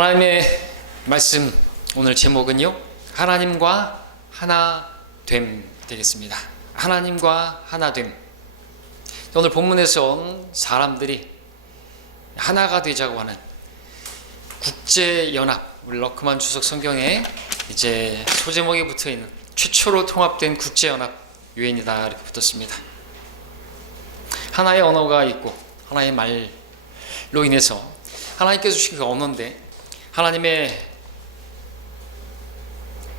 하나님의 말씀 오늘 제목은요, 하나님과 하나됨 되겠습니다. 하나님과 하나됨. 오늘 본문에서 사람들이 하나가 되자고 하는 국제연합, 우리 러크만 주석 성경에 이제 소제목에 붙어있는 최초로 통합된 국제연합 유엔이다 이렇게 붙었습니다. 하나의 언어가 있고 하나의 말로 인해서 하나님께서 주신 그 언어인데, 하나님의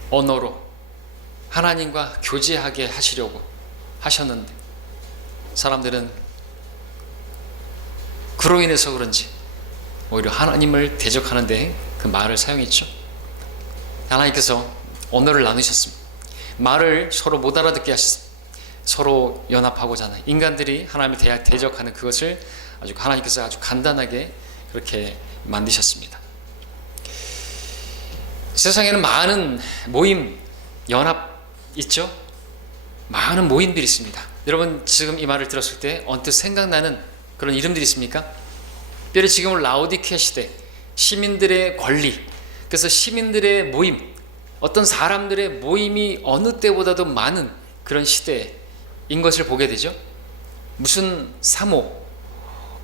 언어로 하나님과 교제하게 하시려고 하셨는데, 사람들은 그로 인해서 그런지 오히려 하나님을 대적하는데 그 말을 사용했죠. 하나님께서 언어를 나누셨습니다. 말을 서로 못 알아듣게 하셨습니다. 서로 연합하고자 하는 인간들이 하나님을 대적하는 그것을 하나님께서 아주 간단하게 그렇게 만드셨습니다. 세상에는 많은 모임, 연합 있죠? 많은 모임들이 있습니다. 여러분 지금 이 말을 들었을 때 언뜻 생각나는 그런 이름들이 있습니까? 특별히 지금은 라오디케아 시대, 시민들의 권리, 그래서 시민들의 모임, 어떤 사람들의 모임이 어느 때보다도 많은 그런 시대인 것을 보게 되죠. 무슨 사모,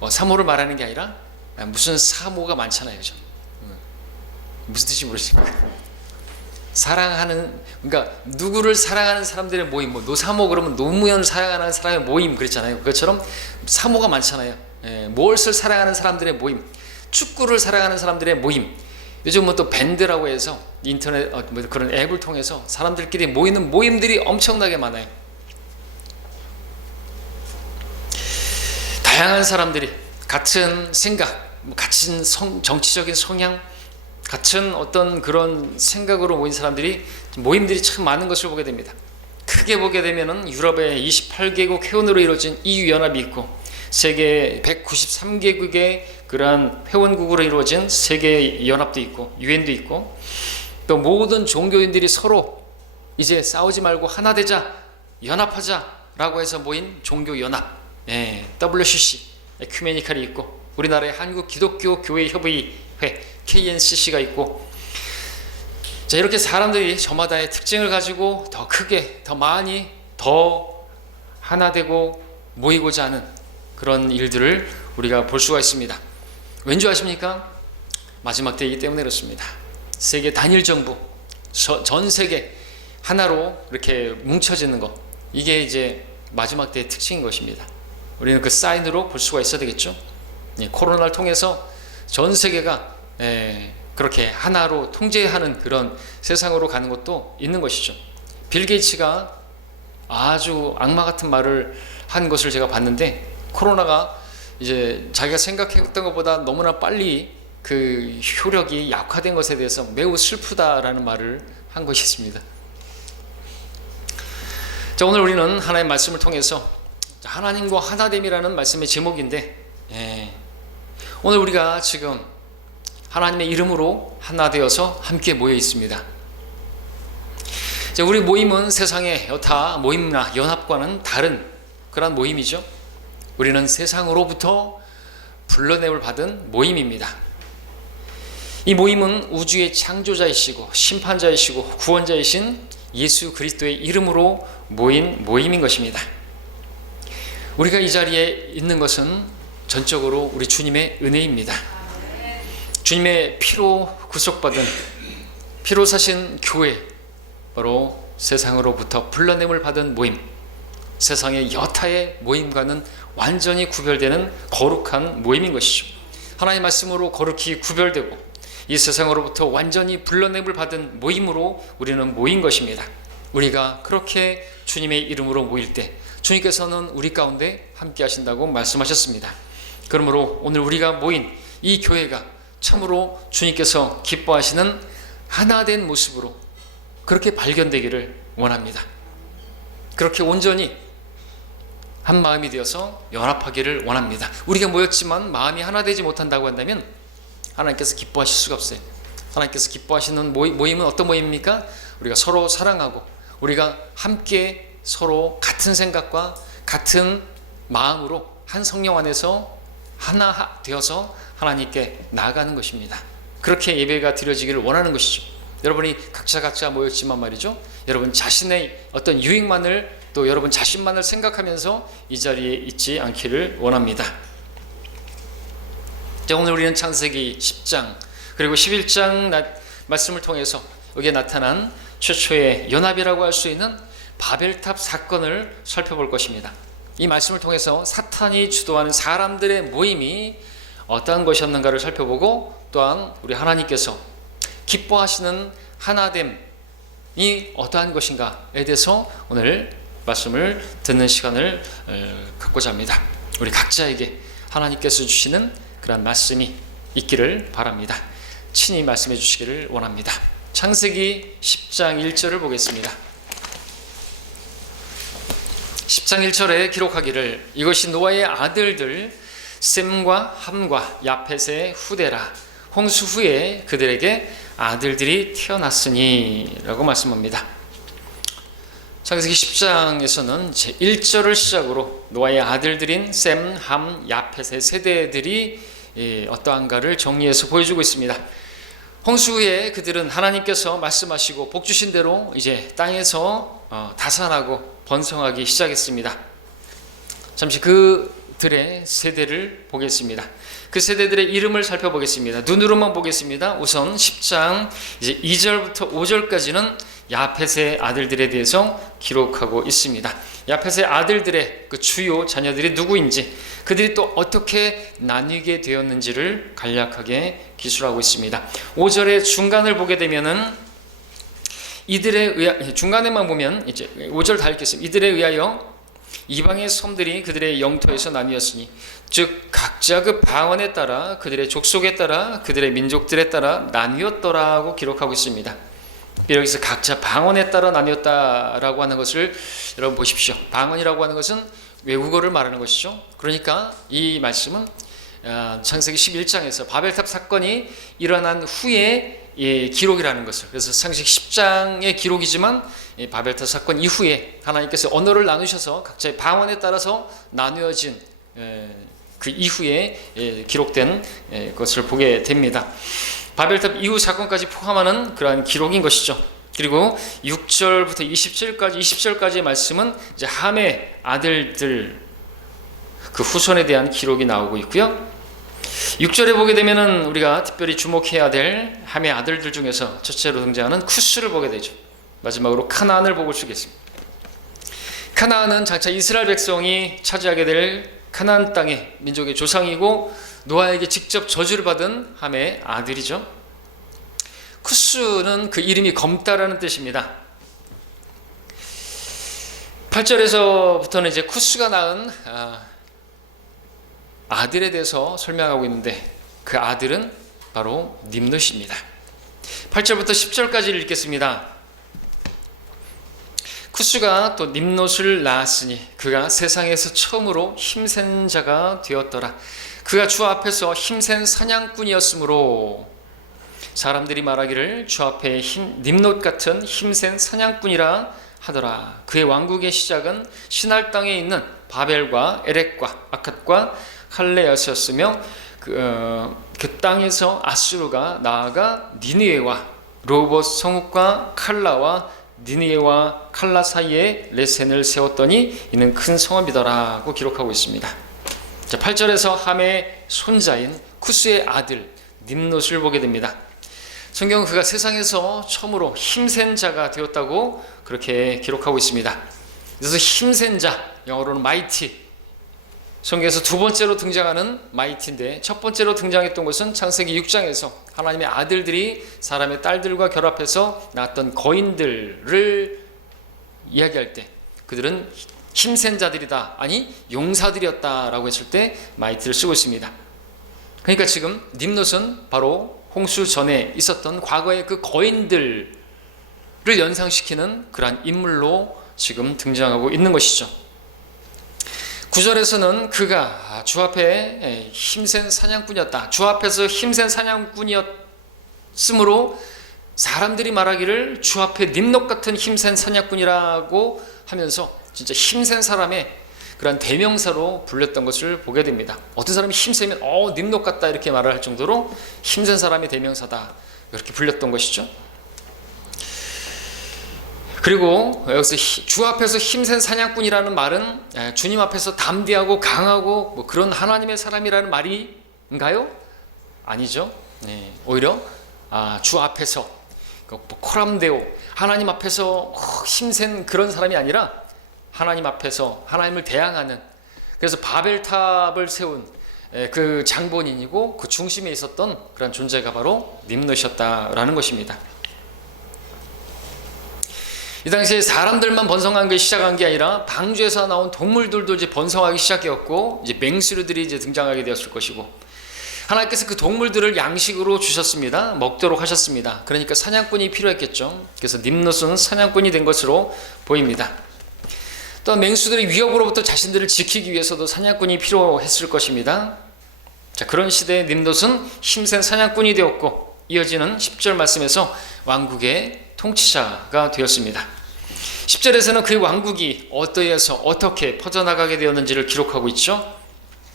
사모를 말하는 게 아니라 무슨 사모가 많잖아요, 그죠? 무슨 뜻인지 모르십니까? 사랑하는, 그러니까 누구를 사랑하는 사람들의 모임, 뭐 노사모 그러면 노무현을 사랑하는 사람의 모임 그랬잖아요. 그것처럼 사모가 많잖아요. 무엇을 사랑하는 사람들의 모임, 축구를 사랑하는 사람들의 모임. 요즘은 또 밴드라고 해서 인터넷 그런 앱을 통해서 사람들끼리 모이는 모임들이 엄청나게 많아요. 다양한 사람들이 같은 생각, 같은 정치적인 성향, 같은 어떤 그런 생각으로 모인 사람들이, 모임들이 참 많은 것을 보게 됩니다. 크게 보게 되면은 유럽의 28개국 회원으로 이루어진 EU-연합이 있고, 세계 193개국의 그러한 회원국으로 이루어진 세계연합도 있고, 유엔도 있고, 또 모든 종교인들이 서로 이제 싸우지 말고 하나 되자, 연합하자라고 해서 모인 종교연합, WCC, 에큐메니칼이 있고, 우리나라의 한국 기독교 교회 협의회 KNCC가 있고, 자, 이렇게 사람들이 저마다의 특징을 가지고 더 크게, 더 많이, 더 하나 되고 모이고자 하는 그런 일들을 우리가 볼 수가 있습니다. 왠지 아십니까? 마지막 때이기 때문에 그렇습니다. 세계 단일 정부, 전 세계 하나로 이렇게 뭉쳐지는 것, 이게 이제 마지막 때의 특징인 것입니다. 우리는 그 사인으로 볼 수가 있어야 되겠죠. 코로나를 통해서 전 세계가 그렇게 하나로 통제하는 그런 세상으로 가는 것도 있는 것이죠. 빌 게이츠가 아주 악마 같은 말을 한 것을 제가 봤는데, 코로나가 이제 자기가 생각했던 것보다 너무나 빨리 그 효력이 약화된 것에 대해서 매우 슬프다라는 말을 한 것이 있습니다. 자, 오늘 우리는 하나님의 말씀을 통해서 하나님과 하나됨이라는 말씀의 제목인데, 오늘 우리가 지금 하나님의 이름으로 하나 되어서 함께 모여 있습니다. 우리 모임은 세상의 여타 모임이나 연합과는 다른 그런 모임이죠. 우리는 세상으로부터 불러냄을 받은 모임입니다. 이 모임은 우주의 창조자이시고 심판자이시고 구원자이신 예수 그리스도의 이름으로 모인 모임인 것입니다. 우리가 이 자리에 있는 것은 전적으로 우리 주님의 은혜입니다. 주님의 피로 구속받은, 피로 사신 교회, 바로 세상으로부터 불러냄을 받은 모임, 세상의 여타의 모임과는 완전히 구별되는 거룩한 모임인 것이죠. 하나님의 말씀으로 거룩히 구별되고 이 세상으로부터 완전히 불러냄을 받은 모임으로 우리는 모인 것입니다. 우리가 그렇게 주님의 이름으로 모일 때 주님께서는 우리 가운데 함께 하신다고 말씀하셨습니다. 그러므로 오늘 우리가 모인 이 교회가 참으로 주님께서 기뻐하시는 하나된 모습으로 그렇게 발견되기를 원합니다. 그렇게 온전히 한 마음이 되어서 연합하기를 원합니다. 우리가 모였지만 마음이 하나 되지 못한다고 한다면 하나님께서 기뻐하실 수가 없어요. 하나님께서 기뻐하시는 모임은 어떤 모임입니까? 우리가 서로 사랑하고 우리가 함께 서로 같은 생각과 같은 마음으로 한 성령 안에서 하나 되어서 하나님께 나아가는 것입니다. 그렇게 예배가 드려지기를 원하는 것이죠. 여러분이 각자 모였지만 말이죠, 여러분 자신의 어떤 유익만을, 또 여러분 자신만을 생각하면서 이 자리에 있지 않기를 원합니다. 자, 오늘 우리는 창세기 10장 그리고 11장 말씀을 통해서 여기에 나타난 최초의 연합이라고 할 수 있는 바벨탑 사건을 살펴볼 것입니다. 이 말씀을 통해서 사탄이 주도하는 사람들의 모임이 어떠한 것이었는가를 살펴보고, 또한 우리 하나님께서 기뻐하시는 하나됨이 어떠한 것인가에 대해서 오늘 말씀을 듣는 시간을 갖고자 합니다. 우리 각자에게 하나님께서 주시는 그런 말씀이 있기를 바랍니다. 친히 말씀해 주시기를 원합니다. 창세기 10장 1절을 보겠습니다. 10장 1절에 기록하기를, 이것이 노아의 아들들 셈과 함과 야펫의 후대라. 홍수 후에 그들에게 아들들이 태어났으니 라고 말씀합니다. 창세기 10장에서는 제1절을 시작으로 노아의 아들들인 셈, 함, 야펫의 세대들이 어떠한가를 정리해서 보여주고 있습니다. 홍수 후에 그들은 하나님께서 말씀하시고 복 주신 대로 이제 땅에서 다산하고 번성하기 시작했습니다. 잠시 그들의 세대를 보겠습니다. 그 세대들의 이름을 살펴보겠습니다. 눈으로만 보겠습니다. 우선 10장 이제 2절부터 5절까지는 야펫의 아들들에 대해서 기록하고 있습니다. 야펫의 아들들의 그 주요 자녀들이 누구인지, 그들이 또 어떻게 나뉘게 되었는지를 간략하게 기술하고 있습니다. 5절의 중간을 보게 되면은 중간에만 보면 이제 5절 다 읽겠습니다. 이들에 의하여 이방의 섬들이 그들의 영토에서 나뉘었으니, 즉 각자 그 방언에 따라 그들의 족속에 따라 그들의 민족들에 따라 나뉘었더라고 기록하고 있습니다. 여기서 각자 방언에 따라 나뉘었다라고 하는 것을 여러분 보십시오. 방언이라고 하는 것은 외국어를 말하는 것이죠. 그러니까 이 말씀은 창세기 11장에서 바벨탑 사건이 일어난 후에 기록이라는 것을, 그래서 창세기 10장의 기록이지만 바벨탑 사건 이후에 하나님께서 언어를 나누셔서 각자의 방언에 따라서 나누어진 그 이후에 기록된 것을 보게 됩니다. 바벨탑 이후 사건까지 포함하는 그러한 기록인 것이죠. 그리고 6절부터 20절까지의 말씀은 이제 함의 아들들 그 후손에 대한 기록이 나오고 있고요. 6절에 보게 되면은 우리가 특별히 주목해야 될 함의 아들들 중에서 첫째로 등장하는 쿠스를 보게 되죠. 마지막으로 카나안을 보고 있습니다. 카나안은 장차 이스라엘 백성이 차지하게 될 카나안 땅의 민족의 조상이고 노아에게 직접 저주를 받은 함의 아들이죠. 쿠스는 그 이름이 검다라는 뜻입니다. 8절에서부터는 이제 쿠스가 낳은 아들에 대해서 설명하고 있는데, 그 아들은 바로 님롯입니다. 8절부터 10절까지 읽겠습니다. 쿠스가 또 님롯을 낳았으니 그가 세상에서 처음으로 힘센 자가 되었더라. 그가 주 앞에서 힘센 사냥꾼이었으므로 사람들이 말하기를 주 앞에 님롯 같은 힘센 사냥꾼이라 하더라. 그의 왕국의 시작은 시날 땅에 있는 바벨과 에렉과 아캇과 칼레였으며 그 땅에서 아수르가 나아가 니느웨와 르호봇 성읍과 칼라와 니느웨와 칼라 사이에 레센을 세웠더니 이는 큰 성읍이더라고 기록하고 있습니다. 자, 8절에서 함의 손자인 쿠스의 아들 님롯을 보게 됩니다. 성경은 그가 세상에서 처음으로 힘센 자가 되었다고 그렇게 기록하고 있습니다. 그래서 힘센 자, 영어로는 마이티, 성경에서 두 번째로 등장하는 마이티인데, 첫 번째로 등장했던 것은 창세기 6장에서 하나님의 아들들이 사람의 딸들과 결합해서 낳았던 거인들을 이야기할 때 그들은 힘센 자들이다, 아니 용사들이었다라고 했을 때 마이티를 쓰고 있습니다. 그러니까 지금 님롯은 바로 홍수 전에 있었던 과거의 그 거인들을 연상시키는 그러한 인물로 지금 등장하고 있는 것이죠. 9절에서는 그가 주 앞에 힘센 사냥꾼이었다. 주 앞에서 힘센 사냥꾼이었으므로 사람들이 말하기를 주 앞에 님롯 같은 힘센 사냥꾼이라고 하면서 진짜 힘센 사람의 그런 대명사로 불렸던 것을 보게 됩니다. 어떤 사람이 힘세면 님록 같다 이렇게 말을 할 정도로 힘센 사람이 대명사다 이렇게 불렸던 것이죠. 그리고 여기서 주 앞에서 힘센 사냥꾼이라는 말은 주님 앞에서 담대하고 강하고 뭐 그런 하나님의 사람이라는 말인가요? 아니죠. 오히려 주 앞에서 코람데오 하나님 앞에서 힘센 그런 사람이 아니라 하나님 앞에서 하나님을 대항하는, 그래서 바벨탑을 세운 그 장본인이고 그 중심에 있었던 그런 존재가 바로 님롯이었다라는 것입니다. 이 당시에 사람들만 번성하기 시작한 게 아니라 방주에서 나온 동물들도 이제 번성하기 시작했고 이제 맹수류들이 이제 등장하게 되었을 것이고, 하나님께서 그 동물들을 양식으로 주셨습니다. 먹도록 하셨습니다. 그러니까 사냥꾼이 필요했겠죠. 그래서 님롯은 사냥꾼이 된 것으로 보입니다. 또 맹수들의 위협으로부터 자신들을 지키기 위해서도 사냥꾼이 필요했을 것입니다. 자, 그런 시대에 님롯은 힘센 사냥꾼이 되었고, 이어지는 10절 말씀에서 왕국의 통치자가 되었습니다. 10절에서는 그 왕국이 어떠해서 어떻게 퍼져나가게 되었는지를 기록하고 있죠.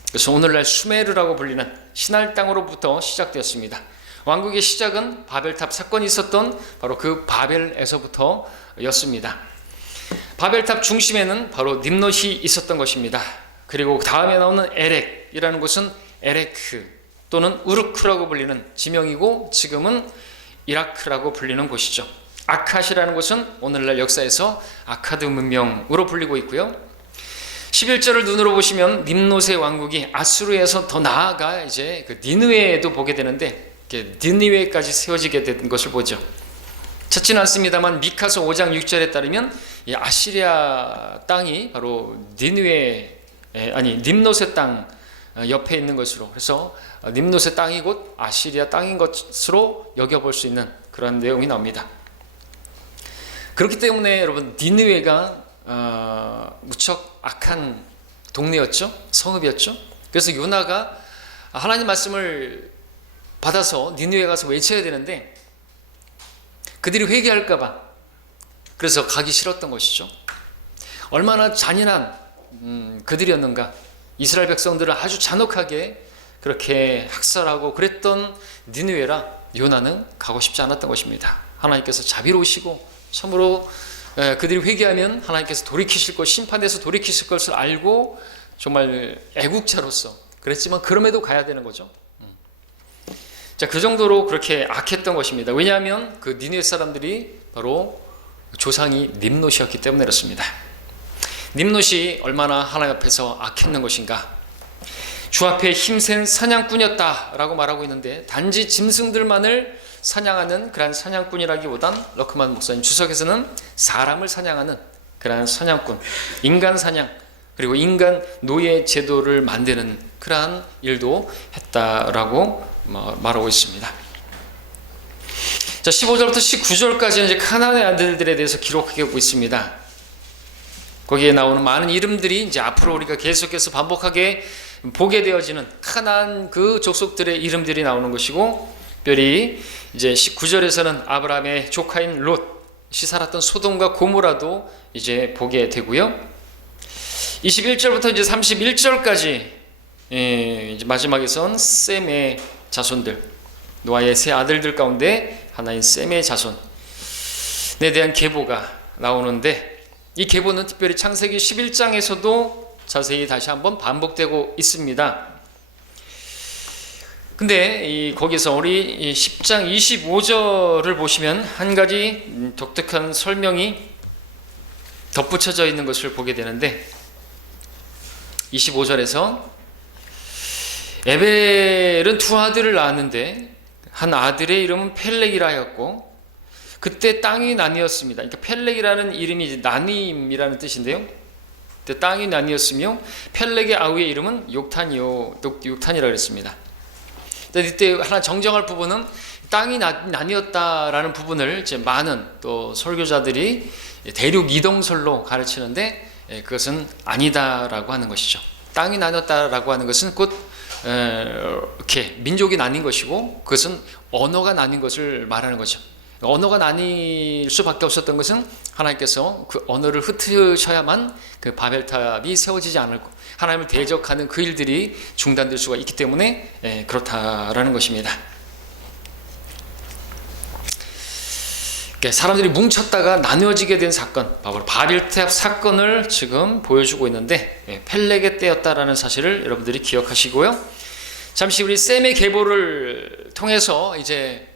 그래서 오늘날 수메르라고 불리는 신할 땅으로부터 시작되었습니다. 왕국의 시작은 바벨탑 사건이 있었던 바로 그 바벨에서부터였습니다. 바벨탑 중심에는 바로 님롯이 있었던 것입니다. 그리고 다음에 나오는 에렉이라는 곳은 에레크 또는 우르크라고 불리는 지명이고, 지금은 이라크라고 불리는 곳이죠. 아캇이라는 곳은 오늘날 역사에서 아카드 문명으로 불리고 있고요. 11절을 눈으로 보시면 님롯의 왕국이 아수르에서 더 나아가 이제 그 니느웨에도 보게 되는데, 니느웨까지 세워지게 된 것을 보죠. 찾지는 않습니다만 미카서 5장 6절에 따르면 이 아시리아 땅이 바로 님롯의 땅 옆에 있는 것으로, 그래서 님롯의 땅이 곧 아시리아 땅인 것으로 여겨볼 수 있는 그런 내용이 나옵니다. 그렇기 때문에 여러분, 니느웨가 무척 악한 동네였죠. 성읍이었죠. 그래서 요나가 하나님 말씀을 받아서 니느웨 가서 외쳐야 되는데 그들이 회개할까 봐 그래서 가기 싫었던 것이죠. 얼마나 잔인한 그들이었는가. 이스라엘 백성들을 아주 잔혹하게 그렇게 학살하고 그랬던 니느웨라 요나는 가고 싶지 않았던 것입니다. 하나님께서 자비로우시고 참으로 그들이 회개하면 하나님께서 돌이키실 것, 심판에서 돌이키실 것을 알고 정말 애국자로서 그랬지만 그럼에도 가야 되는 거죠. 자, 그 정도로 그렇게 악했던 것입니다. 왜냐하면 그 니느웨 사람들이 바로 조상이 님롯이었기 때문에 그렇습니다. 님롯이 얼마나 하나님 앞에서 악했는 것인가. 주 앞에 힘센 사냥꾼이었다라고 말하고 있는데, 단지 짐승들만을 사냥하는 그런 사냥꾼이라기보단 러크만 목사님 주석에서는 사람을 사냥하는 그런 사냥꾼, 인간 사냥, 그리고 인간 노예 제도를 만드는 그러한 일도 했다라고 말하고 있습니다. 자, 15절부터 19절까지는 이제 가나안의 아들들에 대해서 기록하고 있습니다. 거기에 나오는 많은 이름들이 이제 앞으로 우리가 계속해서 반복하게 보게 되어지는 가나안 그 족속들의 이름들이 나오는 것이고, 특별히 이제 19절에서는 아브라함의 조카인 롯이 살았던 소돔과 고모라도 이제 보게 되고요. 21절부터 이제 31절까지 이제 마지막에선 셈의 자손들, 노아의 세 아들들 가운데 하나인 셈의 자손에 대한 계보가 나오는데, 이 계보는 특별히 창세기 11장에서도 자세히 다시 한번 반복되고 있습니다. 근데 거기서 우리 10장 25절을 보시면 한 가지 독특한 설명이 덧붙여져 있는 것을 보게 되는데, 25절에서 에벨은 두 아들을 낳았는데 한 아들의 이름은 펠렉이라 하였고, 그때 땅이 나뉘었습니다. 그러니까 펠렉이라는 이름이 이제 나눔이라는 뜻인데요. 그때 땅이 나뉘었으며 펠렉의 아우의 이름은 욕탄이라 그랬습니다. 이때 하나 정정할 부분은 땅이 나뉘었다라는 부분을 이제 많은 또 설교자들이 대륙 이동설로 가르치는데, 그것은 아니다라고 하는 것이죠. 땅이 나뉘었다라고 하는 것은 곧 이렇게 민족이 나뉜 것이고, 그것은 언어가 나뉜 것을 말하는 거죠. 언어가 나뉠 수밖에 없었던 것은 하나님께서 그 언어를 흩으셔야만 그 바벨탑이 세워지지 않고 하나님을 대적하는 그 일들이 중단될 수가 있기 때문에 그렇다라는 것입니다. 사람들이 뭉쳤다가 나누어지게 된 사건, 바로 바벨탑 사건을 지금 보여주고 있는데 펠렉의 때였다라는 사실을 여러분들이 기억하시고요. 잠시 우리 셈의 계보를 통해서 이제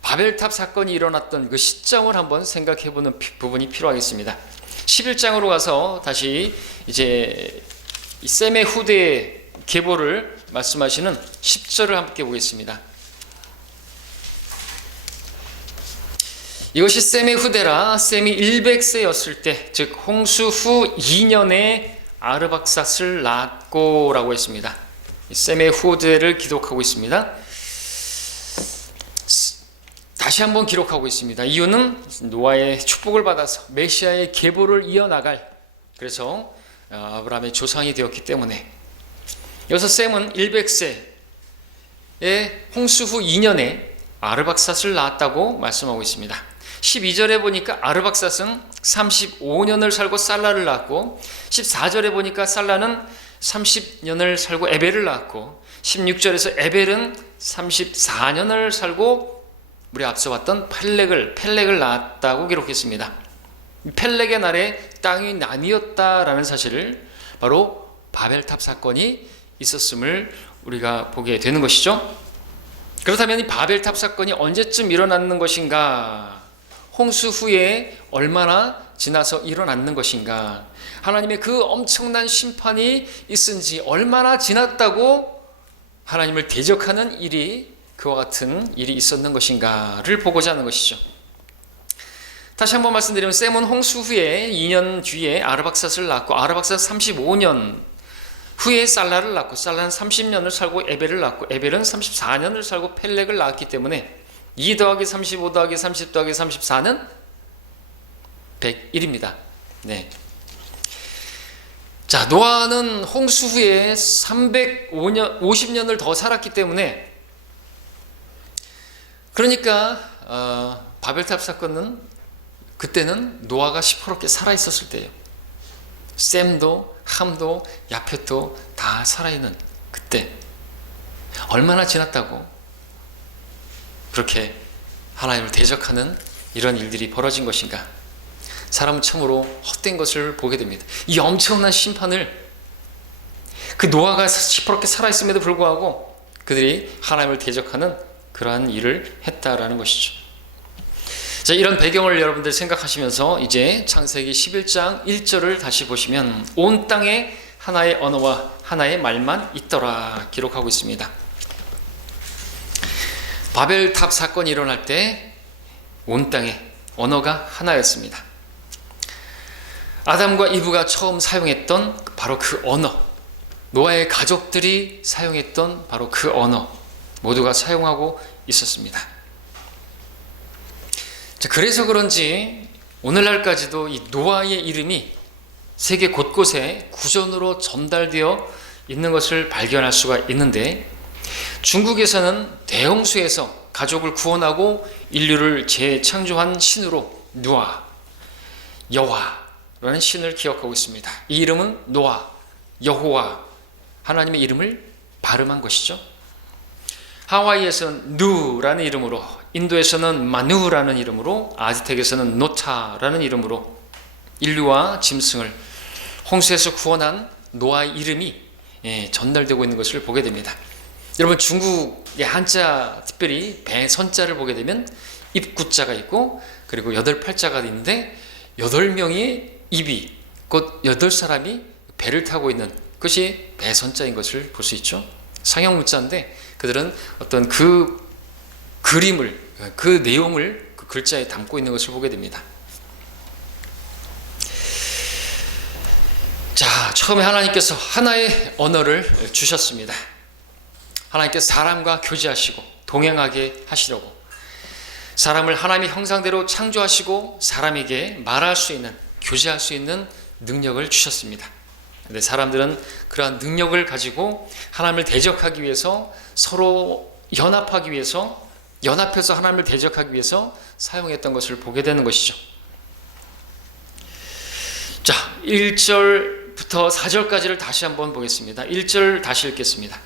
바벨탑 사건이 일어났던 그 시점을 한번 생각해보는 부분이 필요하겠습니다. 11장으로 가서 다시 이제 셈의 후대의 계보를 말씀하시는 10절을 함께 보겠습니다. 이것이 셈의 후대라. 셈이 100세였을 때, 즉 홍수 후 2년에 아르박삿을 낳았고 라고 했습니다. 셈의 후대를 기록하고 있습니다. 다시 한번 기록하고 있습니다. 이유는 노아의 축복을 받아서 메시아의 계보를 이어나갈, 그래서 아브라함의 조상이 되었기 때문에. 여기서 셈은 100세에 홍수 후 2년에 아르박삿을 낳았다고 말씀하고 있습니다. 12절에 보니까 아르박삿은 35년을 살고 살라를 낳았고, 14절에 보니까 살라는 30년을 살고 에벨을 낳았고, 16절에서 에벨은 34년을 살고 우리 앞서 봤던 펠렉을 낳았다고 기록했습니다. 펠렉의 날에 땅이 나뉘었다라는 사실을 바로 바벨탑 사건이 있었음을 우리가 보게 되는 것이죠. 그렇다면 이 바벨탑 사건이 언제쯤 일어났는 것인가? 홍수 후에 얼마나 지나서 일어났는 것인가? 하나님의 그 엄청난 심판이 있은 지 얼마나 지났다고 하나님을 대적하는 일이, 그와 같은 일이 있었는 것인가를 보고자 하는 것이죠. 다시 한번 말씀드리면 셈은 홍수 후에 2년 뒤에 아르박삿을 낳고, 아르박삿 35년 후에 살라를 낳고, 살라는 30년을 살고 에벨을 낳고, 에벨은 34년을 살고 펠렉을 낳았기 때문에 2 더하기 35 더하기 30 더하기 34는 101입니다. 네. 자, 노아는 홍수 후에 50년을 더 살았기 때문에, 그러니까 바벨탑 사건은 그때는 노아가 시퍼렇게 살아있었을 때예요. 셈도 함도 야펫도 다 살아있는 그때. 얼마나 지났다고 그렇게 하나님을 대적하는 이런 일들이 벌어진 것인가? 사람은 참으로 헛된 것을 보게 됩니다. 이 엄청난 심판을, 그 노아가 시퍼렇게 살아있음에도 불구하고 그들이 하나님을 대적하는 그러한 일을 했다라는 것이죠. 자, 이런 배경을 여러분들 생각하시면서 이제 창세기 11장 1절을 다시 보시면 온 땅에 하나의 언어와 하나의 말만 있더라 기록하고 있습니다. 바벨탑 사건이 일어날 때 온 땅에 언어가 하나였습니다. 아담과 이브가 처음 사용했던 바로 그 언어, 노아의 가족들이 사용했던 바로 그 언어, 모두가 사용하고 있었습니다. 자, 그래서 그런지 오늘날까지도 이 노아의 이름이 세계 곳곳에 구전으로 전달되어 있는 것을 발견할 수가 있는데, 중국에서는 대홍수에서 가족을 구원하고 인류를 재창조한 신으로 누아, 여호와라는 신을 기억하고 있습니다. 이 이름은 노아, 여호와, 하나님의 이름을 발음한 것이죠. 하와이에서는 누라는 이름으로, 인도에서는 마누라는 이름으로, 아즈텍에서는 노타라는 이름으로 인류와 짐승을 홍수에서 구원한 노아의 이름이 전달되고 있는 것을 보게 됩니다. 여러분, 중국의 한자, 특별히 배선자를 보게 되면 입구자가 있고, 그리고 8팔자가 있는데 8명의 입이, 곧 8사람이 배를 타고 있는 것이 배선자인 것을 볼 수 있죠. 상형문자인데 그들은 어떤 그 그림을, 그 내용을 그 글자에 담고 있는 것을 보게 됩니다. 자, 처음에 하나님께서 하나의 언어를 주셨습니다. 하나님께서 사람과 교제하시고 동행하게 하시려고 사람을 하나님의 형상대로 창조하시고 사람에게 말할 수 있는, 교제할 수 있는 능력을 주셨습니다. 그런데 사람들은 그러한 능력을 가지고 하나님을 대적하기 위해서, 서로 연합하기 위해서 연합해서 하나님을 대적하기 위해서 사용했던 것을 보게 되는 것이죠. 자, 1절부터 4절까지를 다시 한번 보겠습니다. 1절 다시 읽겠습니다.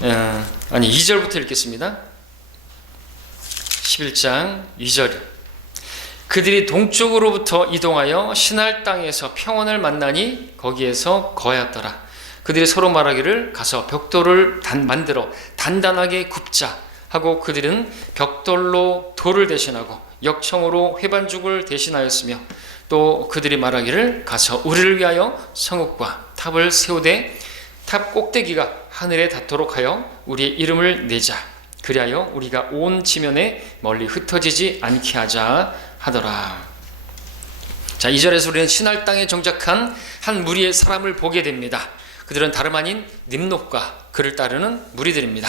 2절부터 읽겠습니다. 11장 2절. 그들이 동쪽으로부터 이동하여 시날 땅에서 평원을 만나니 거기에서 거하였더라. 그들이 서로 말하기를 가서 벽돌을 만들어 단단하게 굽자 하고 그들은 벽돌로 돌을 대신하고 역청으로 회반죽을 대신하였으며 또 그들이 말하기를 가서 우리를 위하여 성읍과 탑을 세우되 탑 꼭대기가 하늘에 닿도록 하여 우리의 이름을 내자. 그리하여 우리가 온 지면에 멀리 흩어지지 않게 하자 하더라. 자, 2절에서 우리는 시날 땅에 정착한 한 무리의 사람을 보게 됩니다. 그들은 다름 아닌 림롯과 그를 따르는 무리들입니다.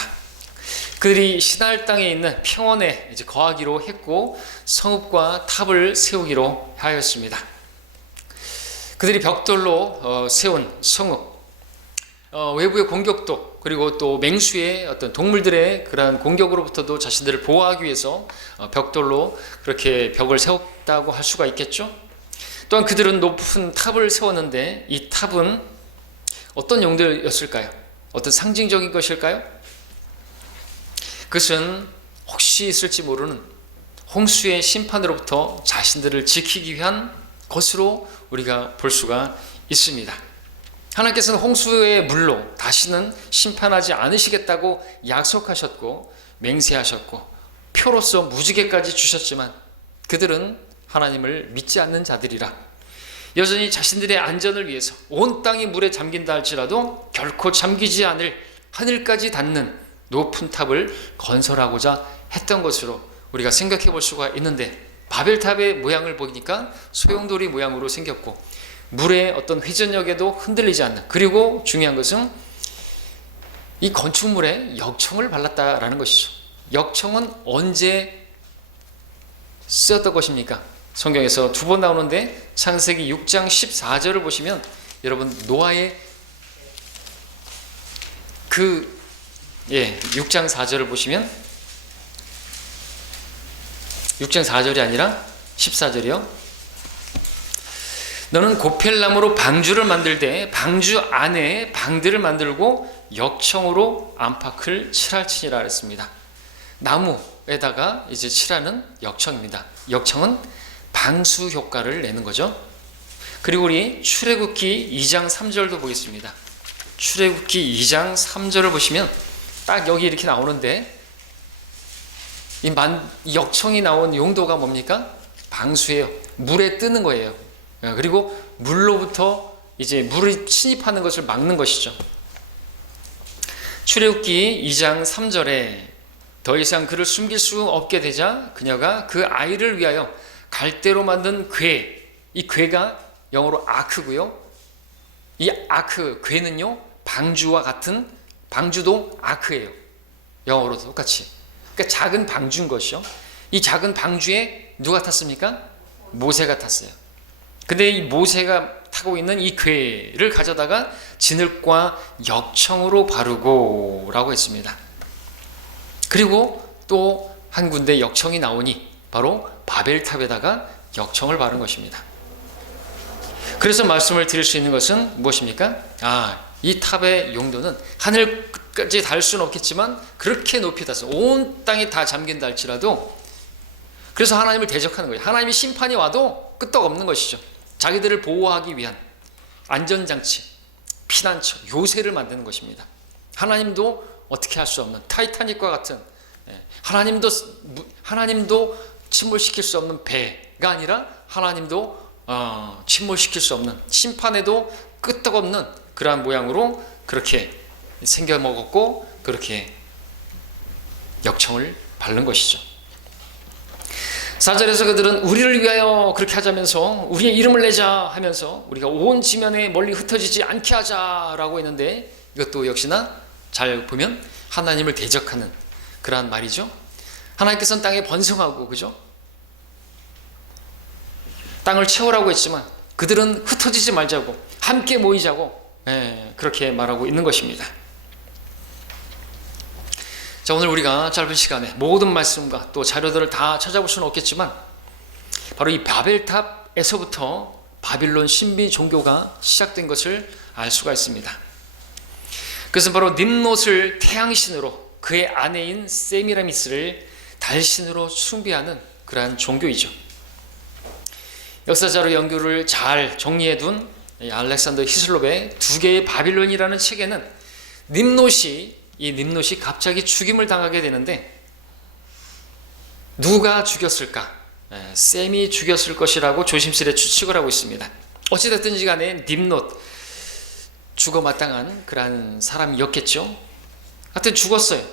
그들이 시날 땅에 있는 평원에 이제 거하기로 했고 성읍과 탑을 세우기로 하였습니다. 그들이 벽돌로 세운 성읍, 외부의 공격도 그리고 또 맹수의 어떤 동물들의 그러한 공격으로부터도 자신들을 보호하기 위해서 벽돌로 그렇게 벽을 세웠다고 할 수가 있겠죠. 또한 그들은 높은 탑을 세웠는데 이 탑은 어떤 용도였을까요? 어떤 상징적인 것일까요? 그것은 혹시 있을지 모르는 홍수의 심판으로부터 자신들을 지키기 위한 것으로 우리가 볼 수가 있습니다. 하나님께서는 홍수의 물로 다시는 심판하지 않으시겠다고 약속하셨고 맹세하셨고 표로서 무지개까지 주셨지만 그들은 하나님을 믿지 않는 자들이라 여전히 자신들의 안전을 위해서 온 땅이 물에 잠긴다 할지라도 결코 잠기지 않을 하늘까지 닿는 높은 탑을 건설하고자 했던 것으로 우리가 생각해 볼 수가 있는데 바벨탑의 모양을 보니까 소용돌이 모양으로 생겼고 물의 어떤 회전력에도 흔들리지 않는, 그리고 중요한 것은 이 건축물에 역청을 발랐다라는 것이죠. 역청은 언제 쓰였던 것입니까? 성경에서 두 번 나오는데 창세기 6장 14절을 보시면 여러분 노아의 6장 4절을 보시면 6장 4절이 아니라 14절이요. 너는 고펠나무로 방주를 만들되 방주 안에 방들을 만들고 역청으로 안팎을 칠할지니라 그랬습니다. 나무에다가 이제 칠하는 역청입니다. 역청은 방수 효과를 내는 거죠. 그리고 우리 출애굽기 2장 3절도 보겠습니다. 출애굽기 2장 3절을 보시면 딱 여기 이렇게 나오는데 이 역청이 나온 용도가 뭡니까? 방수예요. 물에 뜨는 거예요. 그리고 물로부터 이제 물이 침입하는 것을 막는 것이죠. 출애굽기 2장 3절에 더 이상 그를 숨길 수 없게 되자 그녀가 그 아이를 위하여 갈대로 만든 궤, 이 궤가 영어로 아크고요. 이 아크, 궤는요 방주와 같은, 방주도 아크예요. 영어로 똑같이. 그러니까 작은 방주인 것이요. 이 작은 방주에 누가 탔습니까? 모세가 탔어요. 근데 이 모세가 타고 있는 이 궤를 가져다가 진흙과 역청으로 바르고 라고 했습니다. 그리고 또 한 군데 역청이 나오니 바로 바벨탑에다가 역청을 바른 것입니다. 그래서 말씀을 드릴 수 있는 것은 무엇입니까? 이 탑의 용도는 하늘까지 닿을 수는 없겠지만 그렇게 높이 닿아서 온 땅이 다 잠긴다 할지라도, 그래서 하나님을 대적하는 거예요. 하나님의 심판이 와도 끄떡없는 것이죠. 자기들을 보호하기 위한 안전장치, 피난처, 요새를 만드는 것입니다. 하나님도 어떻게 할 수 없는 타이타닉과 같은, 하나님도 침몰시킬 수 없는 배가 아니라 하나님도 침몰시킬 수 없는, 심판에도 끄떡없는 그러한 모양으로 그렇게 생겨먹었고 그렇게 역청을 바른 것이죠. 4절에서 그들은 우리를 위하여 그렇게 하자면서 우리의 이름을 내자 하면서 우리가 온 지면에 멀리 흩어지지 않게 하자라고 했는데, 이것도 역시나 잘 보면 하나님을 대적하는 그러한 말이죠. 하나님께서는 땅에 번성하고, 그죠? 땅을 채우라고 했지만 그들은 흩어지지 말자고, 함께 모이자고, 그렇게 말하고 있는 것입니다. 자, 오늘 우리가 짧은 시간에 모든 말씀과 또 자료들을 다 찾아볼 수는 없겠지만 바로 이 바벨탑에서부터 바빌론 신비 종교가 시작된 것을 알 수가 있습니다. 그것은 바로 님롯을 태양신으로, 그의 아내인 세미라미스를 달신으로 숭배하는 그러한 종교이죠. 역사자료 연구를 잘 정리해둔 알렉산더 히슬롭의 두 개의 바빌론이라는 책에는 님롯이 갑자기 죽임을 당하게 되는데 누가 죽였을까? 셈이 죽였을 것이라고 조심스레 추측을 하고 있습니다. 어찌됐든지 간에 님롯, 죽어 마땅한 그러한 사람이었겠죠. 하여튼 죽었어요.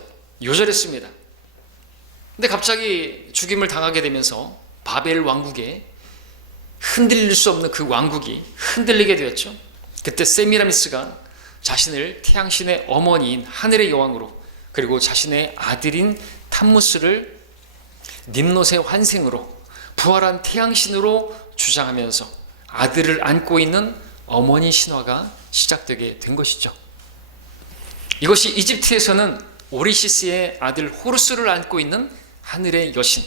요절했습니다. 근데 갑자기 죽임을 당하게 되면서 바벨 왕국에 흔들릴 수 없는 그 왕국이 흔들리게 되었죠. 그때 세미라미스가 자신을 태양신의 어머니인 하늘의 여왕으로, 그리고 자신의 아들인 탐무스를 님롯의 환생으로, 부활한 태양신으로 주장하면서 아들을 안고 있는 어머니 신화가 시작되게 된 것이죠. 이것이 이집트에서는 오리시스의 아들 호루스를 안고 있는 하늘의 여신,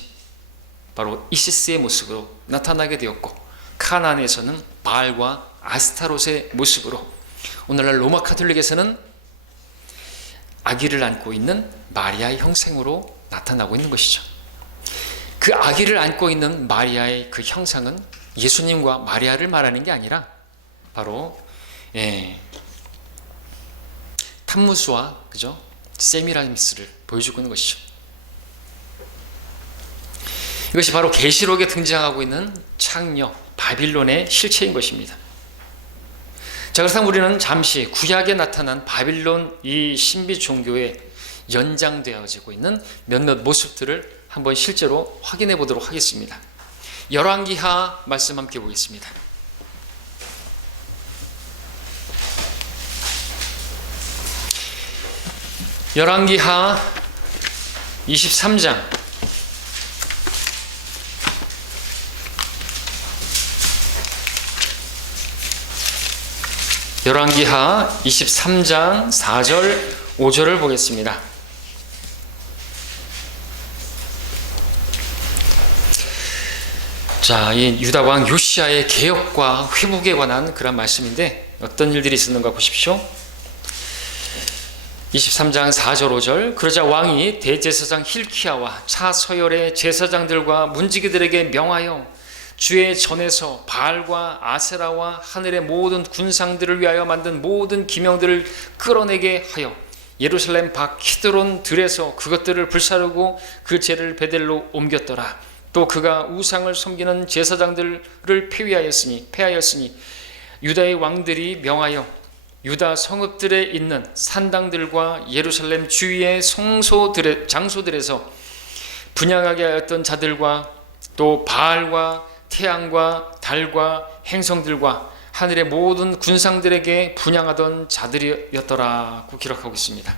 바로 이시스의 모습으로 나타나게 되었고, 카나안에서는 바알과 아스타롯의 모습으로, 오늘날 로마 카톨릭에서는 아기를 안고 있는 마리아의 형상으로 나타나고 있는 것이죠. 그 아기를 안고 있는 마리아의 그 형상은 예수님과 마리아를 말하는 게 아니라 바로 탐무스와 세미라미스를 보여주고 있는 것이죠. 이것이 바로 계시록에 등장하고 있는 창녀 바빌론의 실체인 것입니다. 자, 그렇다면 우리는 잠시 구약에 나타난 바빌론 이 신비 종교에 연장되어지고 있는 몇몇 모습들을 한번 실제로 확인해 보도록 하겠습니다. 열왕기하 말씀 함께 보겠습니다. 열왕기하 23장 열왕기하 23장 4절 5절을 보겠습니다. 자, 이 유다 왕 요시야의 개혁과 회복에 관한 그런 말씀인데 어떤 일들이 있었는가 보십시오. 23장 4절 5절. 그러자 왕이 대제사장 힐키야와 차서열의 제사장들과 문지기들에게 명하여 주의 전에서 바알과 아세라와 하늘의 모든 군상들을 위하여 만든 모든 기명들을 끌어내게 하여 예루살렘 밖 키드론 들에서 그것들을 불사르고 그 죄를 베델로 옮겼더라. 또 그가 우상을 섬기는 제사장들을 폐하였으니 유다의 왕들이 명하여 유다 성읍들에 있는 산당들과 예루살렘 주위의 장소들에서 분향하게 하였던 자들과 또 바알과 태양과 달과 행성들과 하늘의 모든 군상들에게 분향하던 자들이었더라고 기록하고 있습니다.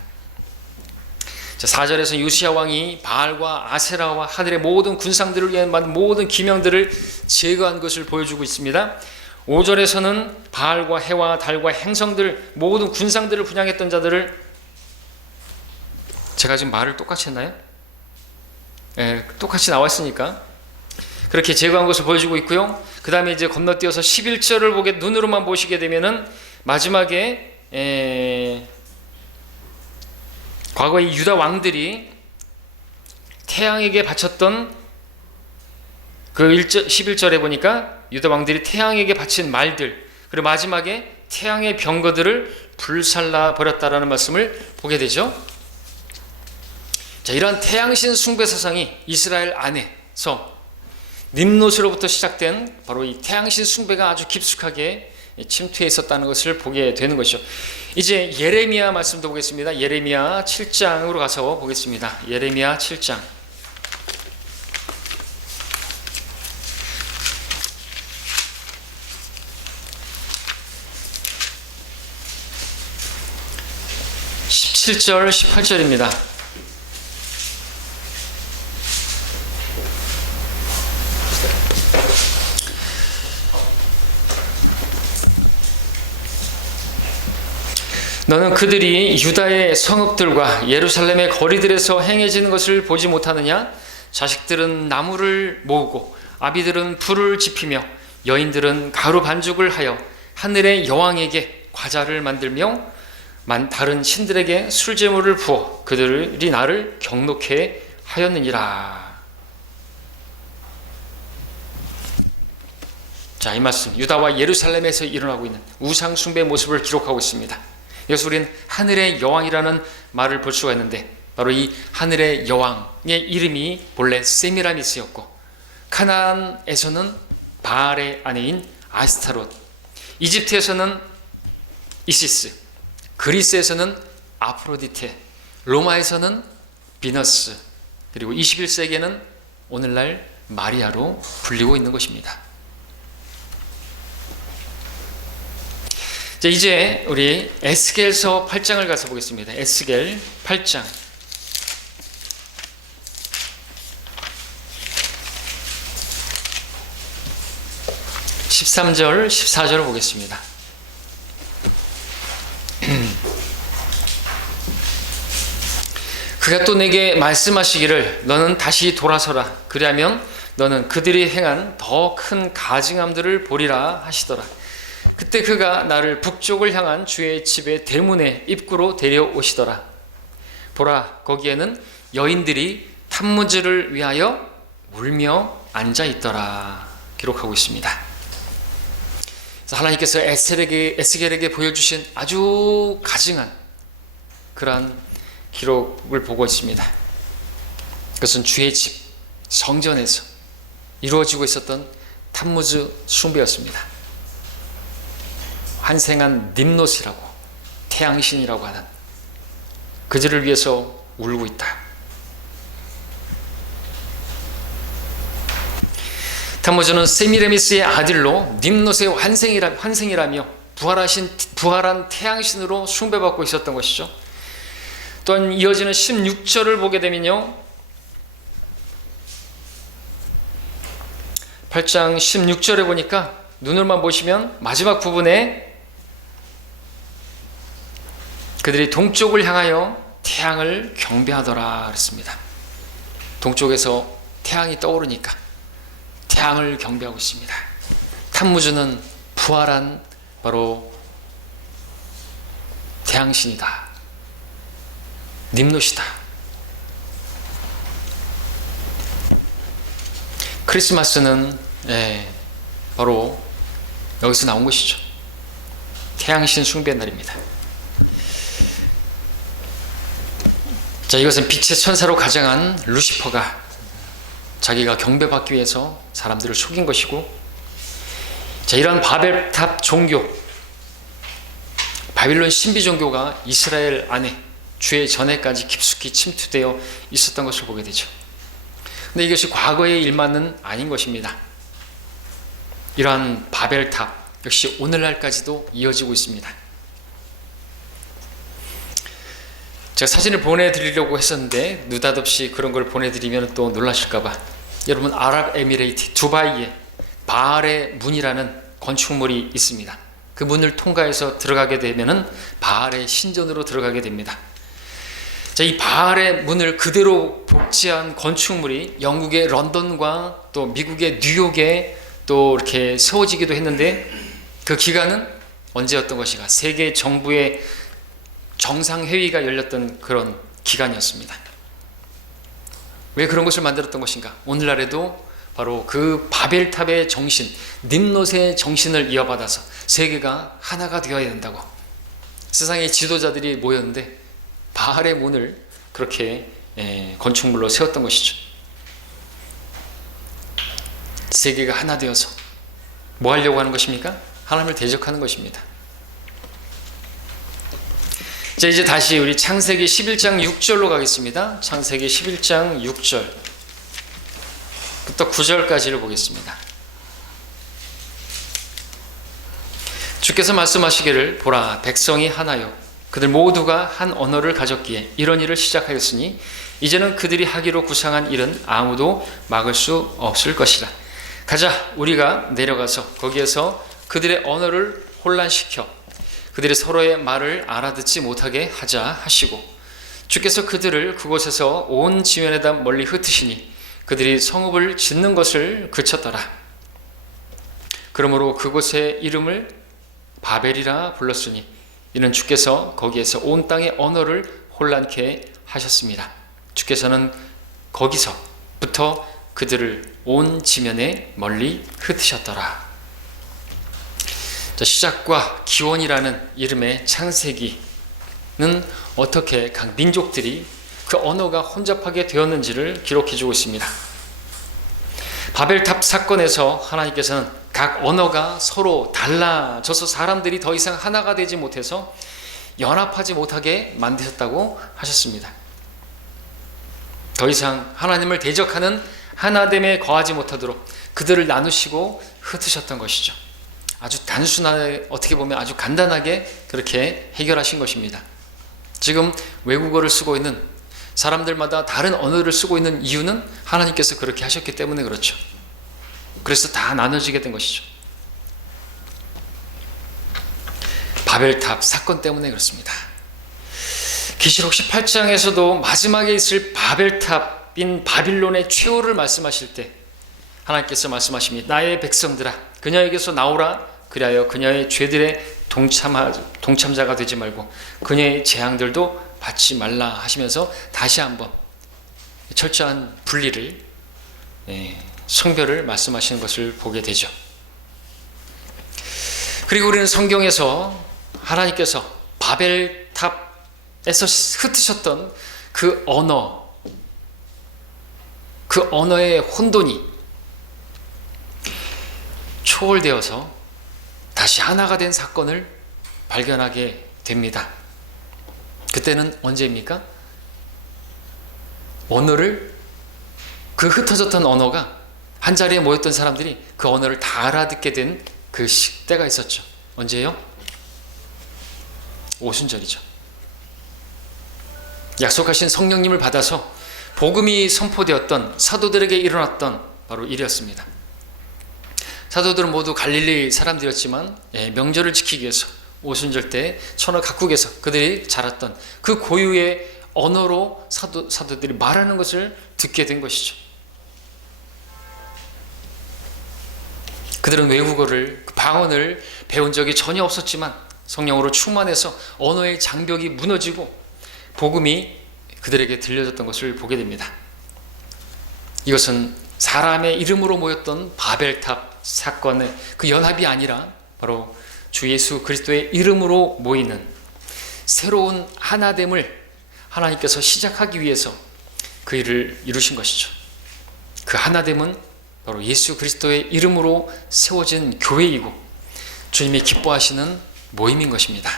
자, 4절에서 요시야 왕이 바알과 아세라와 하늘의 모든 군상들을 위한 모든 기명들을 제거한 것을 보여주고 있습니다. 5절에서는 바알과 해와 달과 행성들 모든 군상들을 분향했던 자들을, 제가 지금 말을 똑같이 했나요? 똑같이 나왔으니까 그렇게 제거한 것을 보여주고 있고요. 그 다음에 이제 건너뛰어서 11절을 눈으로만 보시게 되면은 마지막에 과거의 유다 왕들이 태양에게 바쳤던 그 11절에 보니까 유다 왕들이 태양에게 바친 말들, 그리고 마지막에 태양의 병거들을 불살라 버렸다라는 말씀을 보게 되죠. 자, 이러한 태양신 숭배 사상이 이스라엘 안에서 님롯으로부터 시작된 바로 이 태양신 숭배가 아주 깊숙하게 침투해 있었다는 것을 보게 되는 것이죠. 이제 예레미야 말씀도 보겠습니다. 예레미야 7장으로 가서 보겠습니다. 예레미야 7장. (17절) (18절입니다) 너는 그들이 유다의 성읍들과 예루살렘의 거리들에서 행해지는 것을 보지 못하느냐? 자식들은 나무를 모으고 아비들은 불을 지피며 여인들은 가루 반죽을 하여 하늘의 여왕에게 과자를 만들며 다른 신들에게 술제물을 부어 그들이 나를 경록해 하였느니라. 자, 이 말씀 유다와 예루살렘에서 일어나고 있는 우상 숭배의 모습을 기록하고 있습니다. 여기서 우리는 하늘의 여왕이라는 말을 볼 수가 있는데, 바로 이 하늘의 여왕의 이름이 본래 세미라미스였고, 카나안에서는 바알의 아내인 아스타롯, 이집트에서는 이시스, 그리스에서는 아프로디테, 로마에서는 비너스, 그리고 21세기에는 오늘날 마리아로 불리고 있는 것입니다. 자, 이제 우리 에스겔서 8장을 가서 보겠습니다. 에스겔 8장. 13절, 14절을 보겠습니다. 그가 또 내게 말씀하시기를 너는 다시 돌아서라. 그리하면 너는 그들이 행한 더 큰 가증함들을 보리라 하시더라. 그때 그가 나를 북쪽을 향한 주의 집의 대문의 입구로 데려오시더라. 보라, 거기에는 여인들이 탐무즈를 위하여 울며 앉아있더라. 기록하고 있습니다. 그래서 하나님께서 에스겔에게 보여주신 아주 가증한 그러한 기록을 보고 있습니다. 그것은 주의 집, 성전에서 이루어지고 있었던 탐무즈 숭배였습니다. 환생한 ним노스라고, 태양신이라고 하는 그들을 위해서 울고 있다. 탐무즈는 세미레미스의 아들로 ним노스의 환생이라며 부활한 태양신으로 숭배받고 있었던 것이죠. 또한 이어지는 16절을 보게 되면요, 8장 16절에 보니까 눈을만 보시면 마지막 부분에 그들이 동쪽을 향하여 태양을 경배하더라 그랬습니다. 동쪽에서 태양이 떠오르니까 태양을 경배하고 있습니다. 탐무즈는 부활한 바로 태양신이다, ним노시다. 크리스마스는 바로 여기서 나온 것이죠. 태양신 숭배의 날입니다. 자, 이것은 빛의 천사로 가장한 루시퍼가 자기가 경배받기 위해서 사람들을 속인 것이고, 자, 이러한 바벨탑 종교, 바빌론 신비 종교가 이스라엘 안에 주의 전에까지 깊숙이 침투되어 있었던 것을 보게 되죠. 근데 이것이 과거의 일만은 아닌 것입니다. 이러한 바벨탑 역시 오늘날까지도 이어지고 있습니다. 제가 사진을 보내드리려고 했었는데 느닷없이 그런 걸 보내드리면 또 놀라실까봐, 여러분, 아랍에미레이트 두바이에 바알의 문이라는 건축물이 있습니다. 그 문을 통과해서 들어가게 되면은 바알의 신전으로 들어가게 됩니다. 자, 이 바알의 문을 그대로 복제한 건축물이 영국의 런던과 또 미국의 뉴욕에 또 이렇게 세워지기도 했는데, 그 기간은 언제였던 것인가? 세계 정부의 정상회의가 열렸던 그런 기간이었습니다. 왜 그런 것을 만들었던 것인가? 오늘날에도 바로 그 바벨탑의 정신, ним노스의 정신을 이어받아서 세계가 하나가 되어야 된다고 세상의 지도자들이 모였는데 바알의 문을 그렇게 건축물로 세웠던 것이죠. 세계가 하나 되어서 뭐 하려고 하는 것입니까? 하나님을 대적하는 것입니다. 자, 이제 다시 우리 창세기 11장 6절로 가겠습니다. 창세기 11장 6절부터 9절까지를 보겠습니다. 주께서 말씀하시기를 보라, 백성이 하나요 그들 모두가 한 언어를 가졌기에 이런 일을 시작하였으니 이제는 그들이 하기로 구상한 일은 아무도 막을 수 없을 것이라. 가자, 우리가 내려가서 거기에서 그들의 언어를 혼란시켜 그들이 서로의 말을 알아듣지 못하게 하자 하시고 주께서 그들을 그곳에서 온 지면에다 멀리 흩으시니 그들이 성읍을 짓는 것을 그쳤더라. 그러므로 그곳의 이름을 바벨이라 불렀으니 이는 주께서 거기에서 온 땅의 언어를 혼란케 하셨습니다. 주께서는 거기서부터 그들을 온 지면에 멀리 흩으셨더라. 시작과 기원이라는 이름의 창세기는 어떻게 각 민족들이 그 언어가 혼잡하게 되었는지를 기록해주고 있습니다. 바벨탑 사건에서 하나님께서는 각 언어가 서로 달라져서 사람들이 더 이상 하나가 되지 못해서 연합하지 못하게 만드셨다고 하셨습니다. 더 이상 하나님을 대적하는 하나됨에 거하지 못하도록 그들을 나누시고 흩으셨던 것이죠. 아주 단순하게, 어떻게 보면 아주 간단하게 그렇게 해결하신 것입니다. 지금 외국어를 쓰고 있는 사람들마다 다른 언어를 쓰고 있는 이유는 하나님께서 그렇게 하셨기 때문에 그렇죠. 그래서 다 나눠지게 된 것이죠. 바벨탑 사건 때문에 그렇습니다. 계시록 18장에서도 마지막에 있을 바벨탑인 바빌론의 최후를 말씀하실 때 하나님께서 말씀하십니다. 나의 백성들아 그녀에게서 나오라. 그리하여 그녀의 죄들의 동참자가 되지 말고 그녀의 재앙들도 받지 말라 하시면서 다시 한번 철저한 분리를, 성별을 말씀하시는 것을 보게 되죠. 그리고 우리는 성경에서 하나님께서 바벨탑에서 흩으셨던 그 언어의 혼돈이 초월되어서 다시 하나가 된 사건을 발견하게 됩니다. 그때는 언제입니까? 그 흩어졌던 언어가 한자리에 모였던 사람들이 그 언어를 다 알아듣게 된 그 시대가 있었죠. 언제요? 오순절이죠. 약속하신 성령님을 받아서 복음이 선포되었던 사도들에게 일어났던 바로 일이었습니다. 사도들은 모두 갈릴리 사람들이었지만 명절을 지키기 위해서 오순절 때 천하 각국에서 그들이 자랐던 그 고유의 언어로 사도들이 말하는 것을 듣게 된 것이죠. 그들은 외국어를, 방언을 배운 적이 전혀 없었지만 성령으로 충만해서 언어의 장벽이 무너지고 복음이 그들에게 들려졌던 것을 보게 됩니다. 이것은 사람의 이름으로 모였던 바벨탑 사건의 그 연합이 아니라 바로 주 예수 그리스도의 이름으로 모이는 새로운 하나됨을 하나님께서 시작하기 위해서 그 일을 이루신 것이죠. 그 하나됨은 바로 예수 그리스도의 이름으로 세워진 교회이고 주님이 기뻐하시는 모임인 것입니다.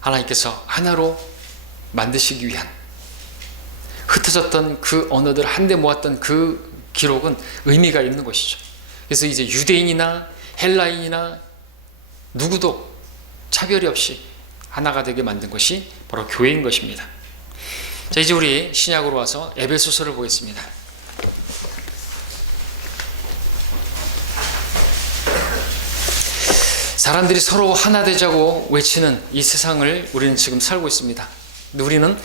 하나님께서 하나로 만드시기 위한 흩어졌던 그 언어들 한데 모았던 그 기록은 의미가 있는 것이죠. 그래서 이제 유대인이나 헬라인이나 누구도 차별이 없이 하나가 되게 만든 것이 바로 교회인 것입니다. 자, 이제 우리 신약으로 와서 에베소서를 보겠습니다. 사람들이 서로 하나 되자고 외치는 이 세상을 우리는 지금 살고 있습니다. 근데 우리는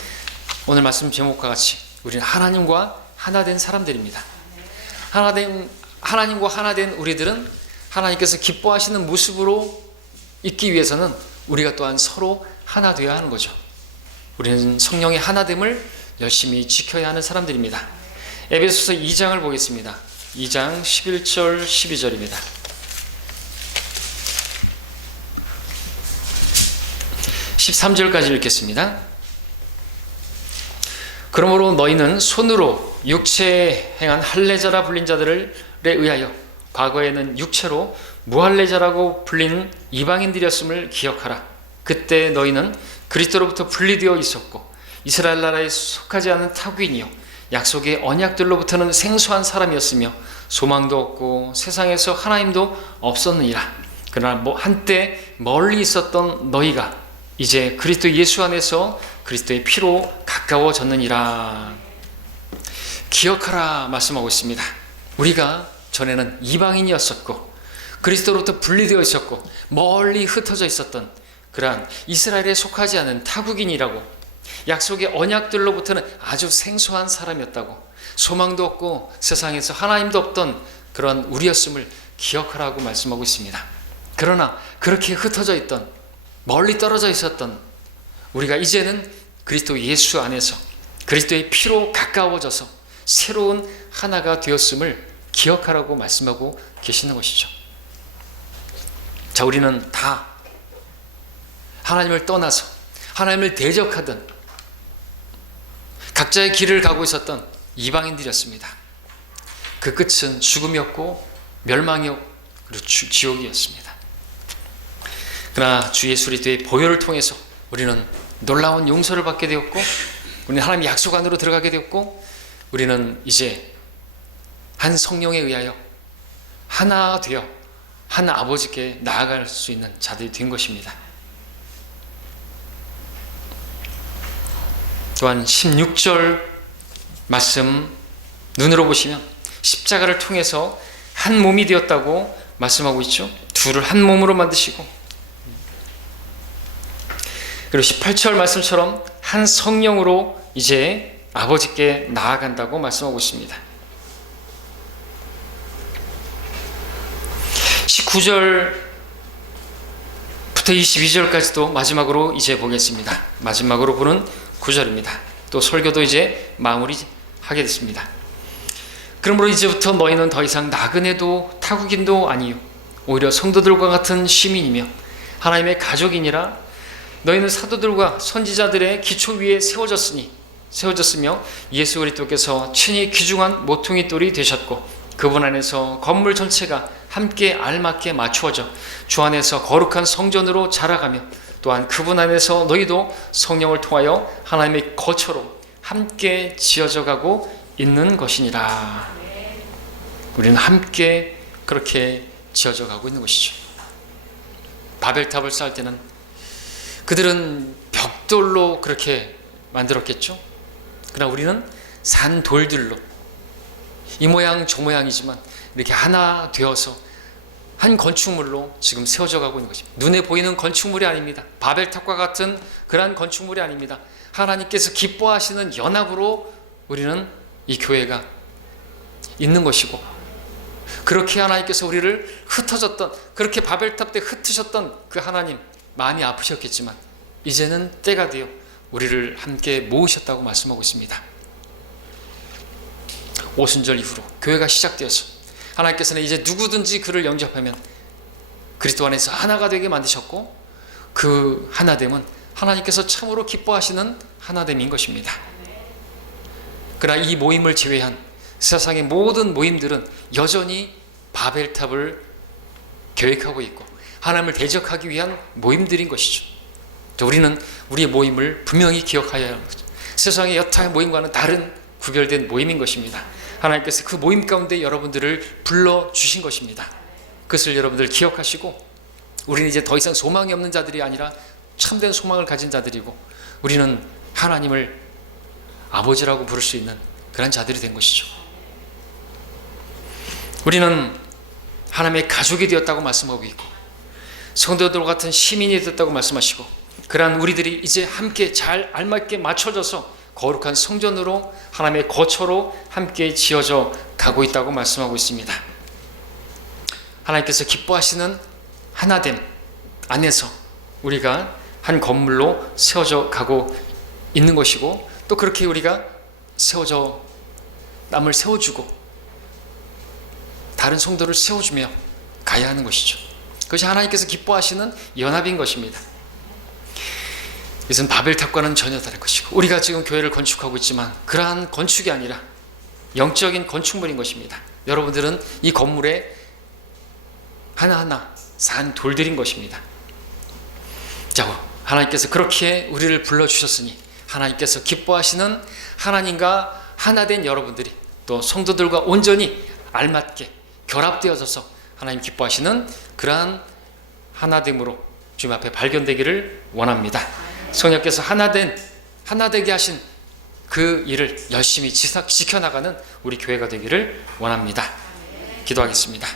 오늘 말씀 제목과 같이 우리는 하나님과 하나 된 사람들입니다. 하나님과 하나 된 우리들은 하나님께서 기뻐하시는 모습으로 있기 위해서는 우리가 또한 서로 하나 되어야 하는 거죠. 우리는 성령의 하나됨을 열심히 지켜야 하는 사람들입니다. 에베소서 2장을 보겠습니다. 2장 11절 12절입니다. 13절까지 읽겠습니다. 그러므로 너희는 손으로 육체에 행한 할례자라 불린 자들에 의하여 과거에는 육체로 무할례자라고 불린 이방인들이었음을 기억하라. 그때 너희는 그리스도로부터 분리되어 있었고 이스라엘 나라에 속하지 않은 타국인이요 약속의 언약들로부터는 생소한 사람이었으며 소망도 없고 세상에서 하나님도 없었느니라. 그러나 한때 멀리 있었던 너희가 이제 그리스도 예수 안에서 그리스도의 피로 가까워졌느니라. 기억하라 말씀하고 있습니다. 우리가 전에는 이방인이었었고 그리스도로부터 분리되어 있었고 멀리 흩어져 있었던 그러한 이스라엘에 속하지 않은 타국인이라고, 약속의 언약들로부터는 아주 생소한 사람이었다고, 소망도 없고 세상에서 하나님도 없던 그런 우리였음을 기억하라고 말씀하고 있습니다. 그러나 그렇게 흩어져 있던, 멀리 떨어져 있었던 우리가 이제는 그리스도 예수 안에서 그리스도의 피로 가까워져서 새로운 하나가 되었음을 기억하라고 말씀하고 계시는 것이죠. 자, 우리는 다 하나님을 떠나서 하나님을 대적하던 각자의 길을 가고 있었던 이방인들이었습니다. 그 끝은 죽음이었고 멸망이었고 그리고 지옥이었습니다. 그러나 주 예수 그리스도의 보혈을 통해서 우리는 놀라운 용서를 받게 되었고, 우리는 하나님의 약속 안으로 들어가게 되었고, 우리는 이제 한 성령에 의하여 하나 되어 한 아버지께 나아갈 수 있는 자들이 된 것입니다. 또한 16절 말씀 눈으로 보시면 십자가를 통해서 한 몸이 되었다고 말씀하고 있죠. 둘을 한 몸으로 만드시고, 그리고 18절 말씀처럼 한 성령으로 이제 아버지께 나아간다고 말씀하고 있습니다. 19절부터 22절까지도 마지막으로 이제 보겠습니다. 마지막으로 보는 9절입니다. 또 설교도 이제 마무리하게 됐습니다. 그러므로 이제부터 너희는 더 이상 나그네도 타국인도 아니요 오히려 성도들과 같은 시민이며 하나님의 가족이니라. 너희는 사도들과 선지자들의 기초 위에 세워졌으며 예수 그리스도께서 친히 귀중한 모퉁이 돌이 되셨고, 그분 안에서 건물 전체가 함께 알맞게 맞추어져 주 안에서 거룩한 성전으로 자라가며, 또한 그분 안에서 너희도 성령을 통하여 하나님의 거처로 함께 지어져 가고 있는 것이니라. 우리는 함께 그렇게 지어져 가고 있는 것이죠. 바벨탑을 쌓을 때는 그들은 벽돌로 그렇게 만들었겠죠. 그러나 우리는 산 돌들로 이 모양 저 모양이지만 이렇게 하나 되어서 한 건축물로 지금 세워져 가고 있는 것입니다. 눈에 보이는 건축물이 아닙니다. 바벨탑과 같은 그러한 건축물이 아닙니다. 하나님께서 기뻐하시는 연합으로 우리는 이 교회가 있는 것이고, 그렇게 하나님께서 우리를 흩어졌던, 그렇게 바벨탑 때 흩으셨던 그 하나님 많이 아프셨겠지만 이제는 때가 되어 우리를 함께 모으셨다고 말씀하고 있습니다. 오순절 이후로 교회가 시작되어서 하나님께서는 이제 누구든지 그를 영접하면 그리스도 안에서 하나가 되게 만드셨고, 그 하나됨은 하나님께서 참으로 기뻐하시는 하나됨인 것입니다. 그러나 이 모임을 제외한 세상의 모든 모임들은 여전히 바벨탑을 계획하고 있고 하나님을 대적하기 위한 모임들인 것이죠. 우리는 우리의 모임을 분명히 기억하여야 하는 거죠. 세상의 여타의 모임과는 다른 구별된 모임인 것입니다. 하나님께서 그 모임 가운데 여러분들을 불러주신 것입니다. 그것을 여러분들 기억하시고, 우리는 이제 더 이상 소망이 없는 자들이 아니라 참된 소망을 가진 자들이고, 우리는 하나님을 아버지라고 부를 수 있는 그런 자들이 된 것이죠. 우리는 하나님의 가족이 되었다고 말씀하고 있고, 성도들 같은 시민이 되었다고 말씀하시고, 그러한 우리들이 이제 함께 잘 알맞게 맞춰져서 거룩한 성전으로 하나님의 거처로 함께 지어져 가고 있다고 말씀하고 있습니다. 하나님께서 기뻐하시는 하나됨 안에서 우리가 한 건물로 세워져 가고 있는 것이고, 또 그렇게 우리가 남을 세워주고 다른 성도를 세워주며 가야 하는 것이죠. 그것이 하나님께서 기뻐하시는 연합인 것입니다. 이것은 바벨탑과는 전혀 다른 것이고, 우리가 지금 교회를 건축하고 있지만 그러한 건축이 아니라 영적인 건축물인 것입니다. 여러분들은 이 건물에 하나하나 산 돌들인 것입니다. 자, 하나님께서 그렇게 우리를 불러주셨으니 하나님께서 기뻐하시는 하나님과 하나된 여러분들이 또 성도들과 온전히 알맞게 결합되어져서 하나님 기뻐하시는 그러한 하나됨으로 주님 앞에 발견되기를 원합니다. 성령께서 하나되게 하신 그 일을 열심히 지켜나가는 우리 교회가 되기를 원합니다. 기도하겠습니다.